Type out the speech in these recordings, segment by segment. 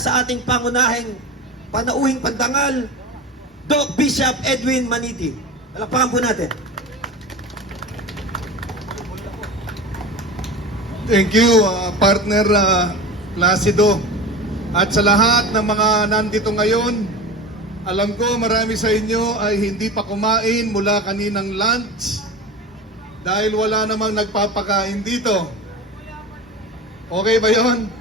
sa ating pangunahing panauhing pandangal, Doc Bishop Edwin Maniti. Palakpakan po natin. Thank you, uh, partner uh, Placido. At sa lahat ng mga nandito ngayon, alam ko marami sa inyo ay hindi pa kumain mula kaninang lunch dahil wala namang nagpapakain dito. Okay ba yon?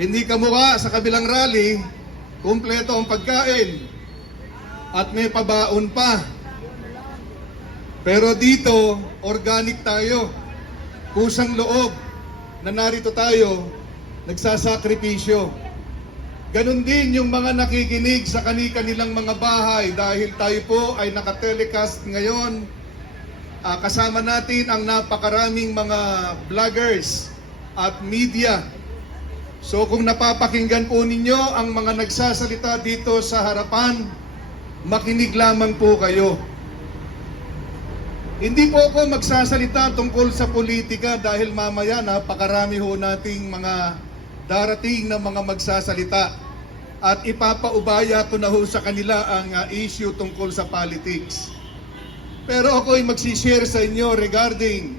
Hindi ka mukha sa kabilang rally, kumpleto ang pagkain at may pabaon pa. Pero dito, organic tayo kusang loob na narito tayo, nagsasakripisyo. Ganon din yung mga nakikinig sa kani-kanilang mga bahay dahil tayo po ay nakatelecast ngayon. Ah, kasama natin ang napakaraming mga vloggers at media. So kung napapakinggan po ninyo ang mga nagsasalita dito sa harapan, makinig lamang po kayo. Hindi po ako magsasalita tungkol sa politika dahil mamaya napakarami ho nating mga darating na mga magsasalita at ipapaubaya ko na ho sa kanila ang uh, issue tungkol sa politics. Pero ako ay magsishare sa inyo regarding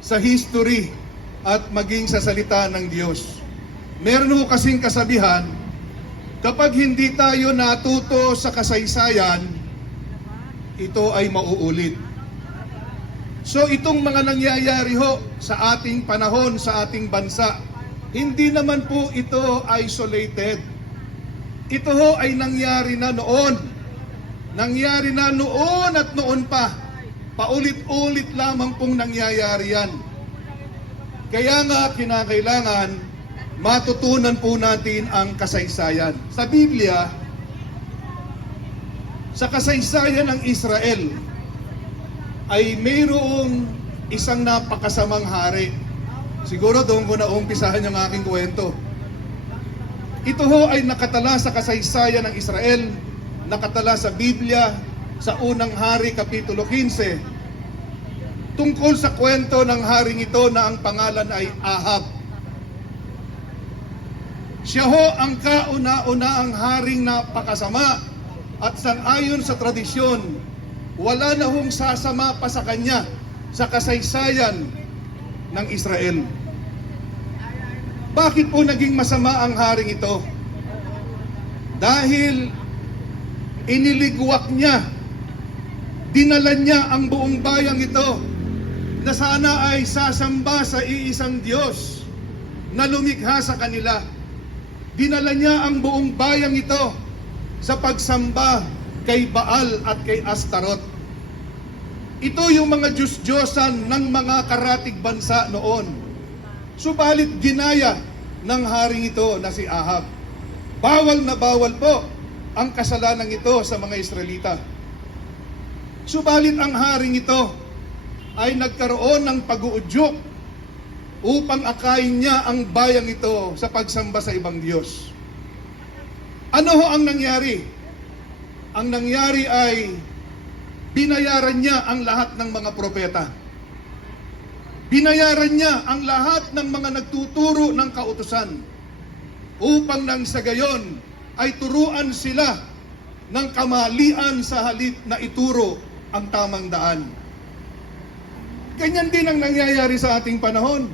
sa history at maging sa salita ng Diyos. Meron ho kasing kasabihan, kapag hindi tayo natuto sa kasaysayan, ito ay mauulit. So itong mga nangyayari ho sa ating panahon, sa ating bansa, hindi naman po ito isolated. Ito ho ay nangyari na noon. Nangyari na noon at noon pa. Paulit-ulit lamang pong nangyayari yan. Kaya nga kinakailangan matutunan po natin ang kasaysayan. Sa Biblia, sa kasaysayan ng Israel, ay mayroong isang napakasamang hari. Siguro doon ko na umpisahan yung aking kwento. Ito ho ay nakatala sa kasaysayan ng Israel, nakatala sa Biblia, sa unang hari, Kapitulo 15, tungkol sa kwento ng haring ito na ang pangalan ay Ahab. Siya ho ang kauna-una ang haring napakasama at sangayon sa tradisyon, wala na hong sasama pa sa kanya sa kasaysayan ng Israel. Bakit po naging masama ang haring ito? Dahil iniligwak niya, dinala niya ang buong bayang ito na sana ay sasamba sa iisang Diyos na lumikha sa kanila. Dinala niya ang buong bayang ito sa pagsamba kay Baal at kay Astarot. Ito yung mga Diyos-Diyosan ng mga karatig bansa noon. Subalit ginaya ng haring ito na si Ahab. Bawal na bawal po ang kasalanan ito sa mga Israelita. Subalit ang haring ito ay nagkaroon ng pag-uudyok upang akayin niya ang bayang ito sa pagsamba sa ibang Diyos. Ano ho ang nangyari? Ang nangyari ay binayaran niya ang lahat ng mga propeta. Binayaran niya ang lahat ng mga nagtuturo ng kautusan upang nang sa gayon ay turuan sila ng kamalian sa halip na ituro ang tamang daan. Ganyan din ang nangyayari sa ating panahon.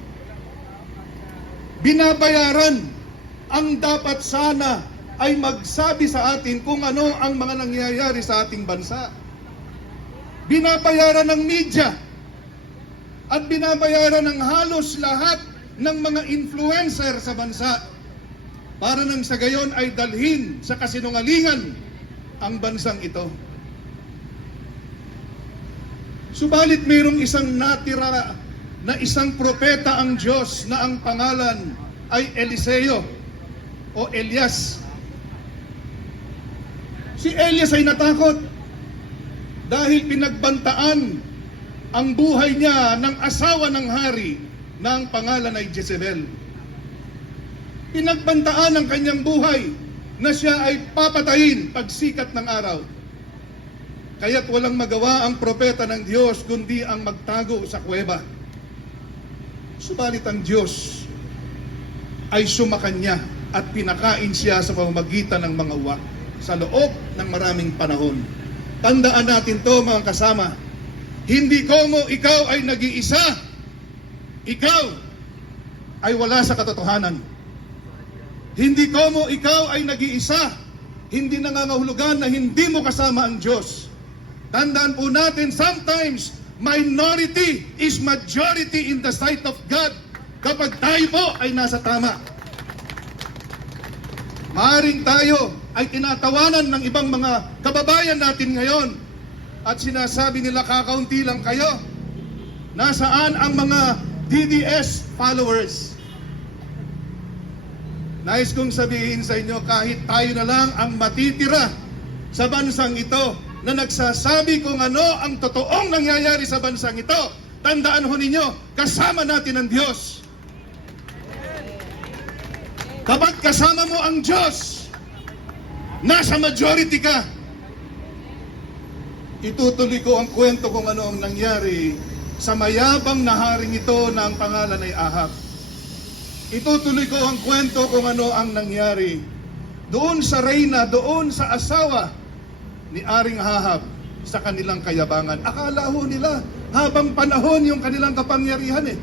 Binabayaran ang dapat sana ay magsabi sa atin kung ano ang mga nangyayari sa ating bansa. Binabayaran ng media at binabayaran ng halos lahat ng mga influencer sa bansa para nang sa gayon ay dalhin sa kasinungalingan ang bansang ito. Subalit mayroong isang natira na isang propeta ang Diyos na ang pangalan ay Eliseo o Elias. Si Elias ay natakot dahil pinagbantaan ang buhay niya ng asawa ng hari na ang pangalan ay Jezebel. Pinagbantaan ang kanyang buhay na siya ay papatayin pagsikat ng araw. Kaya't walang magawa ang propeta ng Diyos kundi ang magtago sa kuweba. Subalit ang Diyos ay sumakanya at pinakain siya sa pamamagitan ng mga uwak sa loob ng maraming panahon. Tandaan natin to mga kasama. Hindi ko mo ikaw ay nag-iisa. Ikaw ay wala sa katotohanan. Hindi ko mo ikaw ay nag-iisa. Hindi nangangahulugan na hindi mo kasama ang Diyos. Tandaan po natin, sometimes minority is majority in the sight of God kapag tayo po ay nasa tama. Maaring tayo ay tinatawanan ng ibang mga kababayan natin ngayon at sinasabi nila kakaunti lang kayo. Nasaan ang mga DDS followers? Nais kong sabihin sa inyo kahit tayo na lang ang matitira sa bansang ito na nagsasabi kung ano ang totoong nangyayari sa bansang ito. Tandaan ho ninyo, kasama natin ang Diyos. Kapag kasama mo ang Diyos, nasa majority ka. Itutuloy ko ang kwento kung ano ang nangyari sa mayabang na haring ito na ang pangalan ay Ahab. Itutuloy ko ang kwento kung ano ang nangyari doon sa reyna, doon sa asawa ni Aring Ahab sa kanilang kayabangan. Akala ho nila habang panahon yung kanilang kapangyarihan eh.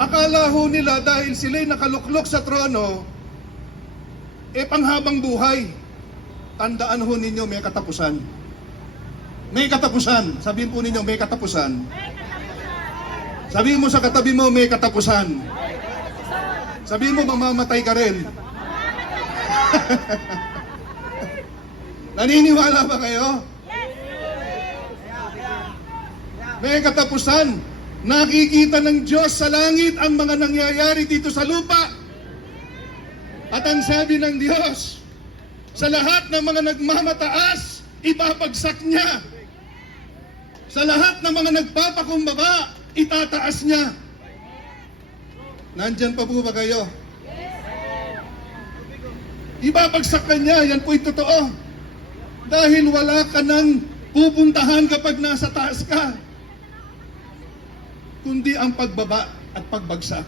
Akala ho nila dahil sila'y nakaluklok sa trono, eh panghabang buhay. Tandaan ho ninyo may katapusan. May katapusan. Sabihin po ninyo may katapusan. Sabihin mo sa katabi mo may katapusan. Sabihin mo mamamatay ka rin. Naniniwala ba kayo? May katapusan. Nakikita ng Diyos sa langit ang mga nangyayari dito sa lupa. At ang sabi ng Diyos, sa lahat ng mga nagmamataas, ibabagsak niya. Sa lahat ng mga nagpapakumbaba, itataas niya. Nandyan pa po ba kayo? Ibabagsak ka niya, yan po'y totoo. Dahil wala ka nang pupuntahan kapag nasa taas ka. Kundi ang pagbaba at pagbagsak.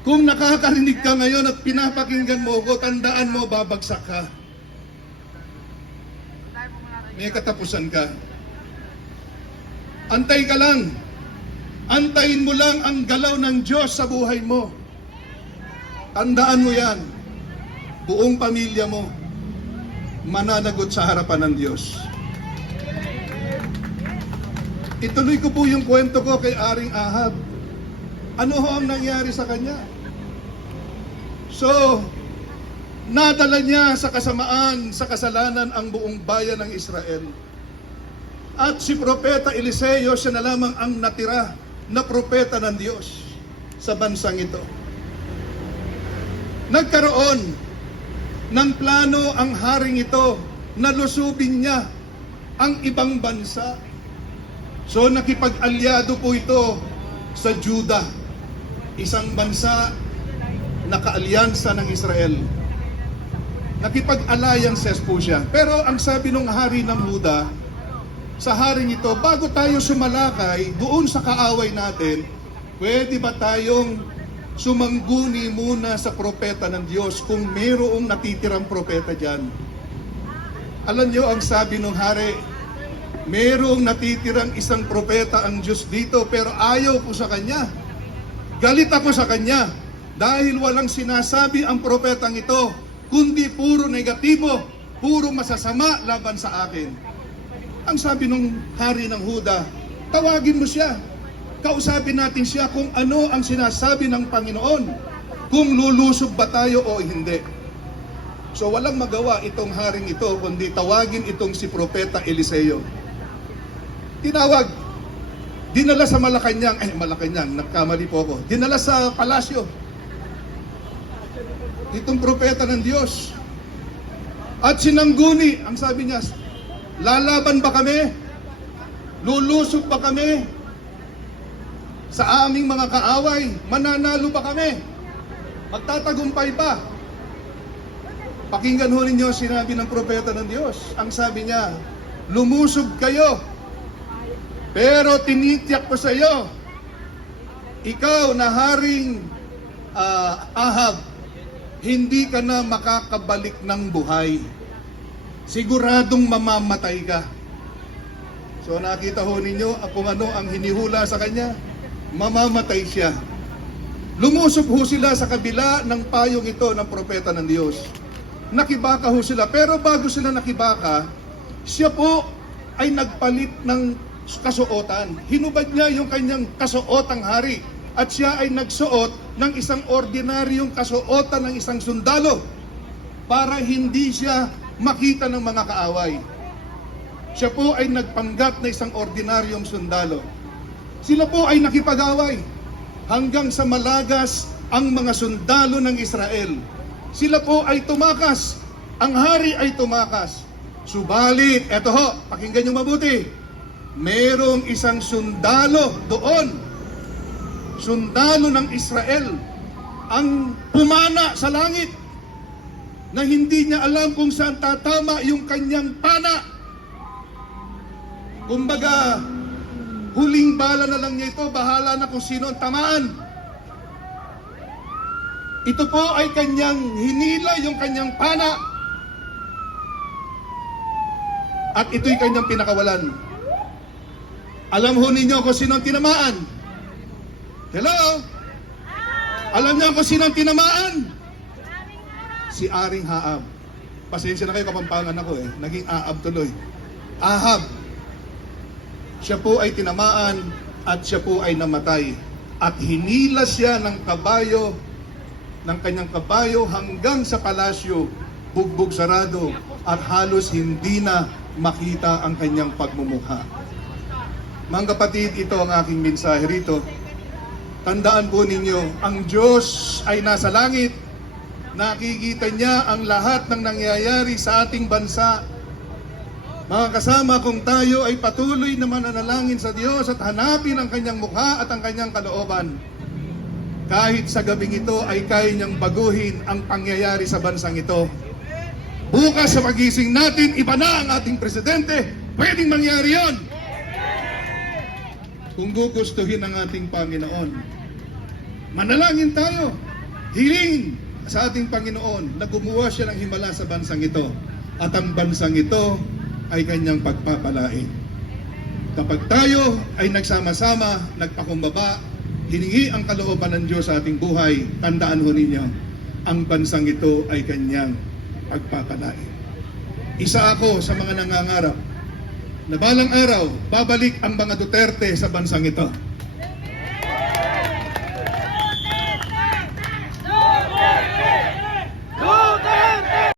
Kung nakakarinig ka ngayon at pinapakinggan mo ko, tandaan mo, babagsak ka. May katapusan ka. Antay ka lang. Antayin mo lang ang galaw ng Diyos sa buhay mo. Tandaan mo yan. Buong pamilya mo mananagot sa harapan ng Diyos. Ituloy ko po yung kwento ko kay Aring Ahab. Ano ho ang nangyari sa kanya? So, nadala niya sa kasamaan, sa kasalanan ang buong bayan ng Israel. At si Propeta Eliseo, siya na lamang ang natira na propeta ng Diyos sa bansang ito. Nagkaroon ng plano ang haring ito na lusubin niya ang ibang bansa. So nakipag-alyado po ito sa Juda, isang bansa na kaalyansa ng Israel. Nakipag-alliances po siya. Pero ang sabi ng hari ng Juda, sa haring ito, bago tayo sumalakay doon sa kaaway natin, pwede ba tayong sumangguni muna sa propeta ng Diyos kung mayroong natitirang propeta dyan? Alam nyo ang sabi ng hari, mayroong natitirang isang propeta ang Diyos dito pero ayaw ko sa kanya. Galit ako sa kanya dahil walang sinasabi ang propetang ito kundi puro negatibo, puro masasama laban sa akin. Ang sabi nung hari ng Huda, tawagin mo siya. Kausapin natin siya kung ano ang sinasabi ng Panginoon. Kung lulusob ba tayo o hindi. So walang magawa itong haring ito kundi tawagin itong si Propeta Eliseo. Tinawag. Dinala sa Malacanang, eh Malacanang, nagkamali po ako. Dinala sa palasyo. Itong propeta ng Diyos. At sinangguni, ang sabi niya, Lalaban ba kami? Lulusog ba kami? Sa aming mga kaaway, mananalo ba kami? Magtatagumpay ba? Pakinggan ho ninyo sinabi ng propeta ng Diyos. Ang sabi niya, lumusog kayo. Pero tinitiyak ko sa iyo, ikaw na haring ah, Ahab, hindi ka na makakabalik ng buhay. Siguradong mamamatay ka. So nakita ho ninyo kung ano ang hinihula sa kanya, mamamatay siya. Lumusob ho sila sa kabila ng payong ito ng propeta ng Diyos. Nakibaka ho sila. Pero bago sila nakibaka, siya po ay nagpalit ng kasuotan. Hinubad niya yung kanyang kasuotang hari. At siya ay nagsuot ng isang ordinaryong kasuotan ng isang sundalo para hindi siya makita ng mga kaaway. Siya po ay nagpanggap na isang ordinaryong sundalo. Sila po ay nakipag-away hanggang sa malagas ang mga sundalo ng Israel. Sila po ay tumakas. Ang hari ay tumakas. Subalit, eto ho, pakinggan nyo mabuti. Merong isang sundalo doon. Sundalo ng Israel ang pumana sa langit na hindi niya alam kung saan tatama yung kanyang pana. Kumbaga, huling bala na lang niya ito, bahala na kung sino ang tamaan. Ito po ay kanyang hinila yung kanyang pana. At ito'y kanyang pinakawalan. Alam ho ninyo kung sino ang tinamaan? Hello? Alam niyo kung sino ang tinamaan? Si Aring Haab. Pasensya na kayo kapampangan ako eh. Naging Aab tuloy. Ahab. Siya po ay tinamaan at siya po ay namatay. At hinila siya ng kabayo, ng kanyang kabayo hanggang sa palasyo, bugbog sarado, at halos hindi na makita ang kanyang pagmumukha. Mga kapatid, ito ang aking mensahe rito. Tandaan po ninyo, ang Diyos ay nasa langit. Nakikita niya ang lahat ng nangyayari sa ating bansa. Mga kasama, kung tayo ay patuloy na mananalangin sa Diyos at hanapin ang kanyang mukha at ang kanyang kalooban, kahit sa gabing ito ay kaya niyang baguhin ang pangyayari sa bansang ito. Bukas sa pagising natin, iba na ang ating presidente. Pwedeng mangyari yon. Kung gugustuhin ng ating Panginoon. Manalangin tayo. Hilingin sa ating Panginoon na gumawa siya ng himala sa bansang ito. At ang bansang ito ay kanyang pagpapalain. Kapag tayo ay nagsama-sama, nagpakumbaba, hiningi ang kalooban ng Diyos sa ating buhay, tandaan ho ninyo, ang bansang ito ay kanyang pagpapalain. Isa ako sa mga nangangarap na balang araw, babalik ang mga Duterte sa bansang ito.